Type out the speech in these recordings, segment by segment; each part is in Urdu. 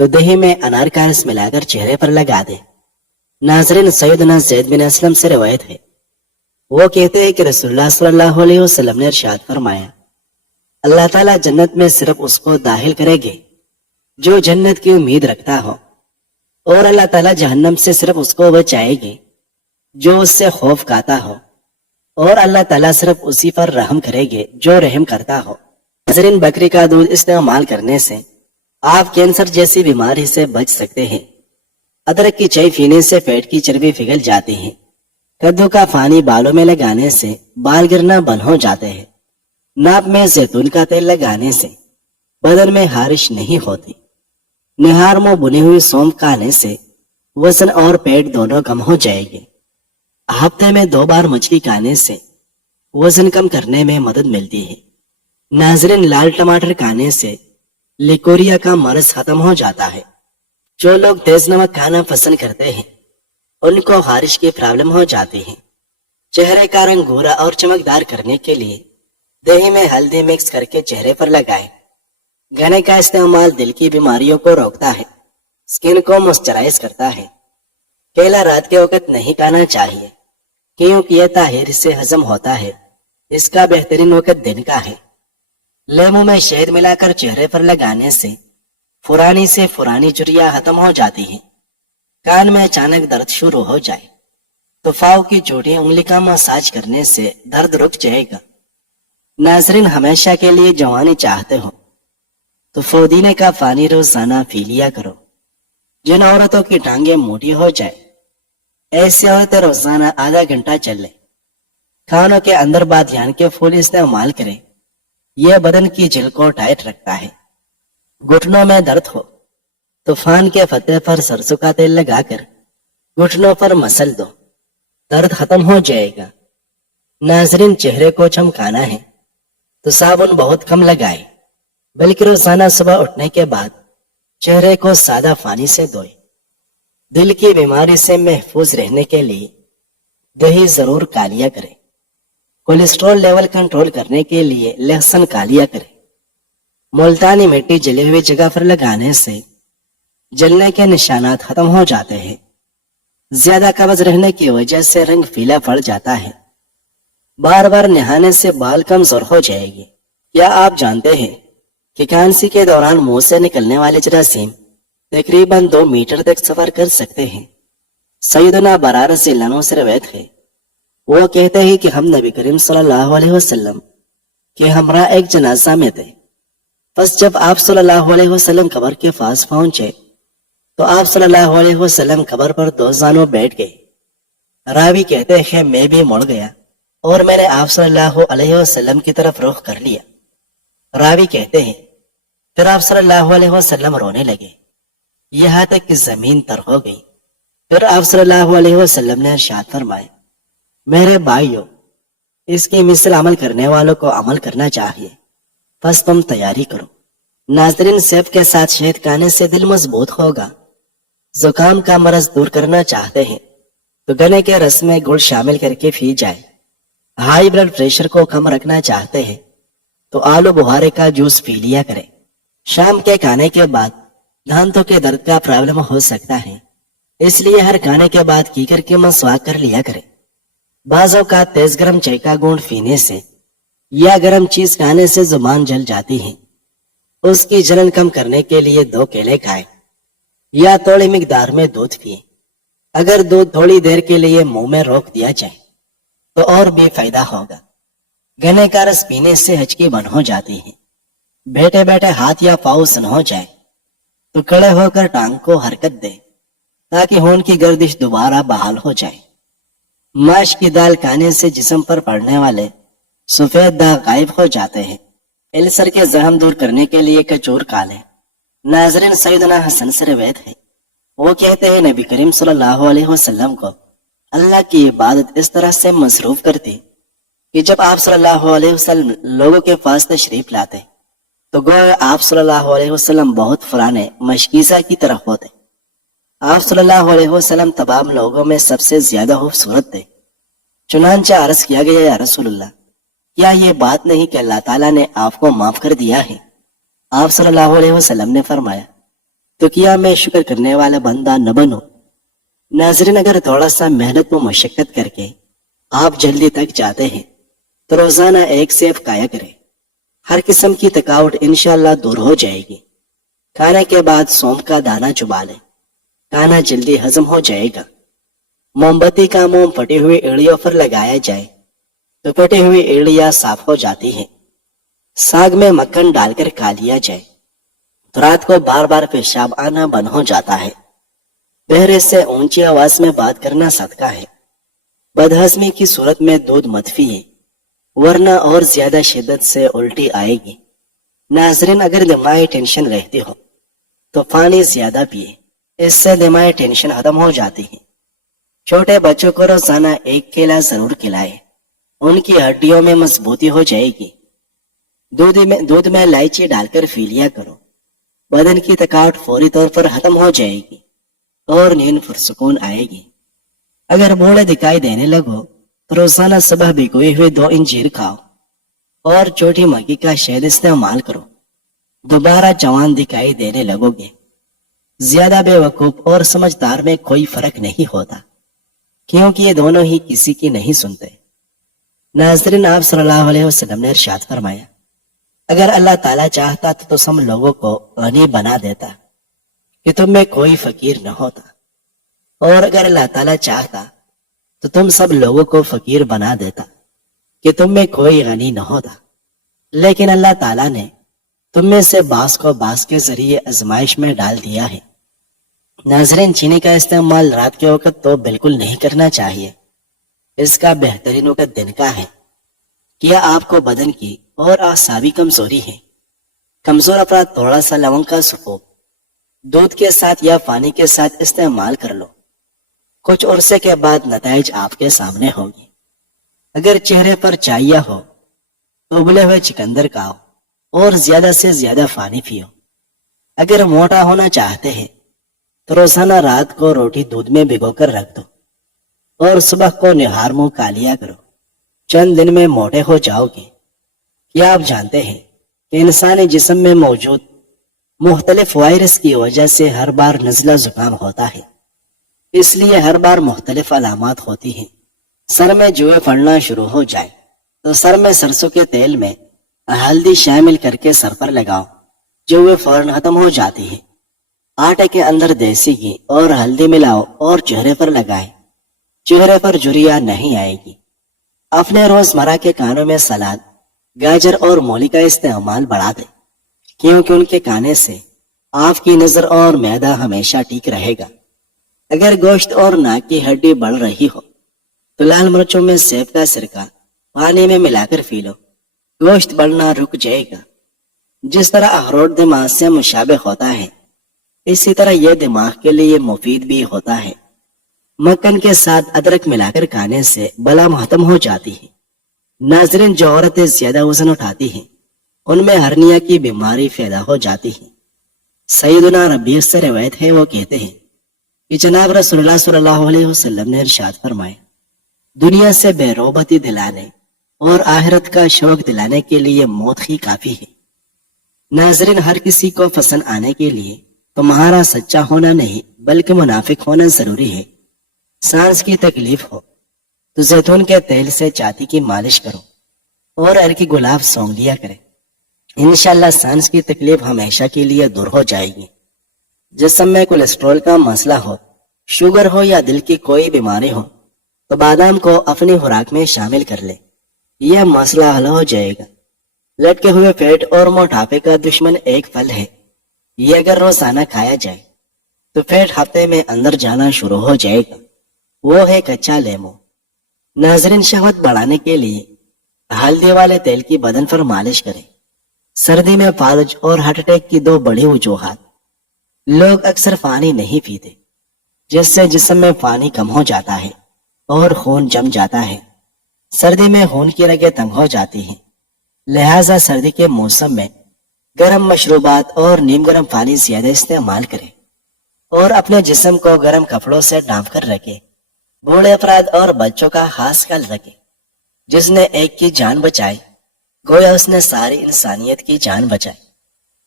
تو دہی میں انار کا رس ملا کر چہرے پر لگا دے۔ ناظرین، سیدنا زید بن اسلم سے روایت ہے، وہ کہتے ہیں کہ رسول اللہ صلی اللہ علیہ وسلم نے ارشاد فرمایا، اللہ تعالیٰ جنت میں صرف اس کو داخل کرے گے جو جنت کی امید رکھتا ہو، اور اللہ تعالیٰ جہنم سے صرف اس کو بچائے گے جو اس سے خوف کھاتا ہو، اور اللہ تعالیٰ صرف اسی پر رحم کرے گے جو رحم کرتا ہو۔ ناظرین، بکری کا دودھ استعمال کرنے سے آپ کینسر جیسی بیماری سے بچ سکتے ہیں۔ ادرک کی چائے پینے سے پیٹ کی چربی پگھل جاتی ہے۔ کدو کا پانی بالوں میں لگانے سے بال گرنا بند ہو جاتے ہیں۔ ناپ میں زیتون کا تیل لگانے سے بدن میں خارش نہیں ہوتی۔ نہار میں بنی ہوئی سونف کھانے سے وزن اور پیٹ دونوں کم ہو جائے گے۔ ہفتے میں 2 بار مچھلی کھانے سے وزن کم کرنے میں مدد ملتی ہے۔ ناظرین، لال ٹماٹر کھانے سے لیکوریا کا مرض ختم ہو جاتا ہے۔ جو لوگ تیز نمک کھانا پسند کرتے ہیں ان کو خارش کی پرابلم ہو جاتی ہے۔ چہرے کا رنگ گورا اور چمکدار کرنے کے لیے دہی میں ہلدی مکس کر کے چہرے پر لگائیں۔ گنے کا استعمال دل کی بیماریوں کو روکتا ہے، سکن کو موئسچرائز کرتا ہے۔ کیلا رات کے وقت نہیں کھانا چاہیے کیونکہ یہ طاہر سے ہضم ہوتا ہے۔ اس کا بہترین وقت دن کا ہے۔ لیمو میں شہد ملا کر چہرے پر لگانے سے پرانی سے پرانی جھریاں ختم ہو جاتی ہیں۔ کان میں اچانک درد شروع ہو جائے تو پاؤں کی چھوٹی انگلی کا مساج کرنے سے درد رک جائے گا۔ ناظرین، ہمیشہ کے لیے جوانی چاہتے ہو تو پودینے کا پانی روزانہ پی لیا کرو۔ جن عورتوں کی ٹانگیں موٹی ہو جائے ایسی عورتیں روزانہ آدھا گھنٹہ چل لیں۔ کھانوں کے اندر بادیان کے پھول استعمال کریں، یہ بدن کی جلد کو ٹائٹ رکھتا ہے۔ گھٹنوں میں درد ہو تو فان کے پتے پر سرسوں کا تیل لگا کر گھٹنوں پر مسل دو، درد ختم ہو جائے گا۔ ناظرین، چہرے کو چمکانا ہے تو صابن بہت کم لگائے، بلکہ روزانہ صبح اٹھنے کے بعد چہرے کو سادہ پانی سے دھوئے۔ دل کی بیماری سے محفوظ رہنے کے لیے دہی ضرور کھا لیا کریں۔ کولیسٹرول لیول کنٹرول کرنے کے لیے لہسن کھا لیا کریں۔ ملتانی مٹی جلی ہوئی جگہ پر لگانے سے جلنے کے نشانات ختم ہو جاتے ہیں۔ زیادہ قبض رہنے کی وجہ سے رنگ پیلا پڑ جاتا ہے۔ بار بار نہانے سے بال کمزور ہو جائے گی۔ کیا آپ جانتے ہیں کہ کھانسی کے دوران منہ سے نکلنے والے جراثیم تقریباً 2 میٹر تک سفر کر سکتے ہیں؟ سیدنا برا رضی اللہ عنہ سے روایت ہے، وہ کہتے ہیں کہ ہم نبی کریم صلی اللہ علیہ وسلم کے ہمراہ ایک جنازہ میں تھے۔ پس جب آپ صلی اللہ علیہ وسلم قبر کے پاس پہنچے تو آپ صلی اللہ علیہ وسلم قبر پر 2 زانوں بیٹھ گئے۔ راوی کہتے ہیں میں بھی مڑ گیا اور میں نے آپ صلی اللہ علیہ وسلم کی طرف رخ کر لیا۔ راوی کہتے ہیں پھر آپ صلی اللہ علیہ وسلم رونے لگے یہاں تک کہ زمین تر ہو گئی۔ پھر آپ صلی اللہ علیہ وسلم نے ارشاد فرمائے، میرے بھائیو، اس کی مثل عمل کرنے والوں کو عمل کرنا چاہیے، بس تم تیاری کرو۔ ناظرین، سیب کے ساتھ شہد کھانے سے دل مضبوط ہوگا۔ زکام کا مرض دور کرنا چاہتے ہیں تو گنے کے رس میں گڑ شامل کر کے پی جائے۔ ہائی بلڈ پریشر کو کم رکھنا چاہتے ہیں تو آلو بخارے کا جوس پی لیا کریں۔ شام کے کھانے کے بعد دانتوں کے درد کا پرابلم ہو سکتا ہے، اس لیے ہر کھانے کے بعد کی کر کے مسواک کر لیا کریں۔ بعض اوقات تیز گرم چائے کا گھونٹ پینے سے یا گرم چیز کھانے سے زبان جل جاتی ہے۔ اس کی جلن کم کرنے کے لیے 2 کیلے کھائیں یا تھوڑی مقدار میں دودھ پئیں۔ اگر دودھ تھوڑی دیر کے لیے منہ میں روک دیا جائے تو اور بھی فائدہ ہوگا۔ گنے کا رس پینے سے ہچکی بند ہو جاتی ہے۔ بیٹھے بیٹھے ہاتھ یا پاؤں سن ہو جائے تو کھڑے ہو کر ٹانگ کو حرکت دیں تاکہ خون کی گردش دوبارہ بحال ہو جائے۔ ماش کی دال کھانے سے جسم پر پڑنے والے سفید داغ غائب ہو جاتے ہیں۔ السر کے زخم دور کرنے کے لیے کچور کھا لیں۔ ناظرین، سیدنا حسن سے روایت ہے، وہ کہتے ہیں نبی کریم صلی اللہ علیہ وسلم کو اللہ کی عبادت اس طرح سے مصروف کرتی کہ جب آپ صلی اللہ علیہ وسلم لوگوں کے پاس تشریف لاتے تو گویا آپ صلی اللہ علیہ وسلم بہت پرانے مشکیزہ کی طرف ہوتے۔ آپ صلی اللہ علیہ وسلم تمام لوگوں میں سب سے زیادہ خوبصورت تھے۔ چنانچہ عرض کیا گیا، یا رسول اللہ، کیا یہ بات نہیں کہ اللہ تعالیٰ نے آپ کو معاف کر دیا ہے؟ آپ صلی اللہ علیہ وسلم نے فرمایا، تو کیا میں شکر کرنے والا بندہ نہ بنوں؟ ناظرین، اگر تھوڑا سا محنت و مشقت کر کے آپ جلدی تک جاتے ہیں تو روزانہ ایک سیب کھایا کریں۔ ہر قسم کی تھکاوٹ انشاءاللہ دور ہو جائے گی۔ کھانے کے بعد سونف کا دانہ چبا لیں، کھانا جلدی ہضم ہو جائے گا۔ موم بتی کا موم پھٹی ہوئی ایڑیوں پر لگایا جائے تو پھٹی ہوئی ایڑیاں صاف ہو جاتی ہیں۔ ساگ میں مکھن ڈال کر کھا لیا جائے تو رات کو بار بار پیشاب آنا بند ہو جاتا ہے۔ بہرے سے اونچی آواز میں بات کرنا صدقہ ہے۔ بدہضمی کی صورت میں دودھ مت پیئے، ورنہ اور زیادہ شدت سے الٹی آئے گی۔ ناظرین، اگر دماغی ٹینشن رہتی ہو تو پانی زیادہ پیئے، اس سے دماغی ٹینشن ختم ہو جاتی ہے۔ چھوٹے بچوں کو روزانہ ایک کیلا ضرور کھلائے، ان کی ہڈیوں میں مضبوطی ہو جائے گی۔ دودھ میں الائچی ڈال کر پی لیا کرو، بدن کی تھکاوٹ فوری طور پر ختم ہو جائے گی اور نیند پرسکون آئے گی۔ اگر بوڑھے دکھائی دینے لگو تو روزانہ صبح بھگوئی ہوئی 2 انجیر کھاؤ اور چھوٹی مکھی کا شہد استعمال کرو، دوبارہ جوان دکھائی دینے لگو گے۔ زیادہ بے وقوف اور سمجھدار میں کوئی فرق نہیں ہوتا، کیونکہ یہ دونوں ہی کسی کی نہیں سنتے۔ ناظرین، آپ صلی اللہ علیہ وسلم نے ارشاد فرمایا، اگر اللہ تعالیٰ چاہتا تو سب لوگوں کو غنی بنا دیتا کہ تم میں کوئی فقیر نہ ہوتا، اور اگر اللہ تعالیٰ چاہتا تو تم سب لوگوں کو فقیر بنا دیتا کہ تم میں کوئی غنی نہ ہوتا، لیکن اللہ تعالیٰ نے تم میں سے بعض کو بعض کے ذریعے آزمائش میں ڈال دیا ہے۔ ناظرین، چینی کا استعمال رات کے وقت تو بالکل نہیں کرنا چاہیے، اس کا بہترین وقت دن کا ہے۔ کیا آپ کو بدن کی اور اعصابی کمزوری ہے؟ کمزور افراد تھوڑا سا لونگ کا سپوپ دودھ کے ساتھ یا پانی کے ساتھ استعمال کر لو، کچھ عرصے کے بعد نتائج آپ کے سامنے ہوگی۔ اگر چہرے پر چاہیے ہو تو ابلے ہوئے چکندر کھاؤ اور زیادہ سے زیادہ پانی پیو۔ اگر موٹا ہونا چاہتے ہیں تو روزانہ رات کو روٹی دودھ میں بھگو کر رکھ دو اور صبح کو نہار منہ کھا لیا کرو، چند دن میں موٹے ہو جاؤ گے۔ کیا آپ جانتے ہیں کہ انسانی جسم میں موجود مختلف وائرس کی وجہ سے ہر بار نزلہ زکام ہوتا ہے، اس لیے ہر بار مختلف علامات ہوتی ہیں۔ سر میں جوئیں پڑنا شروع ہو جائے تو سر میں سرسوں کے تیل میں ہلدی شامل کر کے سر پر لگاؤ، جوئیں فوراً ختم ہو جاتی ہیں۔ آٹے کے اندر دیسی گھی اور ہلدی ملاؤ اور چہرے پر لگائے، چہرے پر جھریاں نہیں آئے گی۔ اپنے روزمرہ کے کھانوں میں سلاد، گاجر اور مولی کا استعمال بڑھا دیں، کیونکہ ان کے کھانے سے آپ کی نظر اور معدہ ہمیشہ ٹھیک رہے گا۔ اگر گوشت اور ناک کی ہڈی بڑھ رہی ہو تو لال مرچوں میں سیب کا سرکہ پانی میں ملا کر پی لو، گوشت بڑھنا رک جائے گا۔ جس طرح اخروٹ دماغ سے مشابہ ہوتا ہے، اسی طرح یہ دماغ کے لیے مفید بھی ہوتا ہے۔ مکھن کے ساتھ ادرک ملا کر کھانے سے بلا ختم ہو جاتی ہے۔ ناظرین، جو عورتیں زیادہ وزن اٹھاتی ہیں ان میں ہرنیا کی بیماری پیدا ہو جاتی ہے۔ سیدنا ربیع سے روایت ہے، وہ کہتے ہیں کہ جناب رسول اللہ صلی اللہ علیہ وسلم نے ارشاد فرمایا، دنیا سے بے روبتی دلانے اور آخرت کا شوق دلانے کے لیے موت ہی کافی ہے۔ ناظرین، ہر کسی کو پسند آنے کے لیے تمہارا سچا ہونا نہیں بلکہ منافق ہونا ضروری ہے۔ سانس کی تکلیف ہو تو زیتون کے تیل سے چھاتی کی مالش کرو اور ہلکی گلاب سونگھ لیا کرے، انشاءاللہ سانس کی تکلیف ہمیشہ کے لیے دور ہو جائے گی۔ جسم میں کولیسٹرول کا مسئلہ ہو، شوگر ہو یا دل کی کوئی بیماری ہو تو بادام کو اپنی خوراک میں شامل کر لے، یہ مسئلہ حل ہو جائے گا۔ لٹکے ہوئے پیٹ اور موٹاپے کا دشمن ایک پھل ہے، یہ اگر روزانہ کھایا جائے تو پیٹ ہفتے میں اندر جانا شروع ہو جائے گا، وہ ہے کچا لیمو۔ ناظرین، شہوت بڑھانے کے لیے ہلدی والے تیل کی بدن پر مالش کریں۔ سردی میں فالج اور ہارٹ اٹیک کی 2 بڑی وجوہات۔ لوگ اکثر پانی نہیں پیتے، جس سے جسم میں پانی کم ہو جاتا ہے اور خون جم جاتا ہے۔ سردی میں خون کی رگیں تنگ ہو جاتی ہیں، لہٰذا سردی کے موسم میں گرم مشروبات اور نیم گرم پانی زیادہ استعمال کریں اور اپنے جسم کو گرم کپڑوں سے ڈھانپ کر رکھیں۔ بوڑھے افراد اور بچوں کا خاص خیال رکھیں۔ جس نے ایک کی جان بچائی گویا اس نے ساری انسانیت کی جان بچائی۔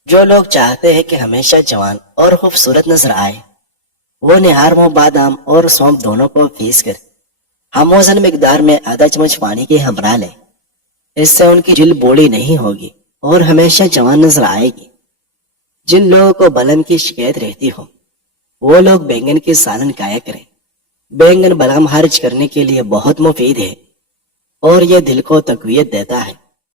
جو لوگ چاہتے ہیں کہ ہمیشہ جوان اور خوبصورت نظر آئے، وہ نہار منہ بادام اور سونپ دونوں کو پیس کر ہم وزن مقدار میں آدھا چمچ پانی کے ہمراہ لیں۔ اس سے ان کی جلد بوڑھی نہیں ہوگی اور ہمیشہ جوان نظر آئے گی۔ جن لوگوں کو بلغم کی شکایت رہتی ہو، وہ لوگ بینگن کی سالن کھایا کریں۔ بینگن بلغم خارج کرنے کے لیے بہت مفید ہے اور یہ دل کو تقویت دیتا ہے۔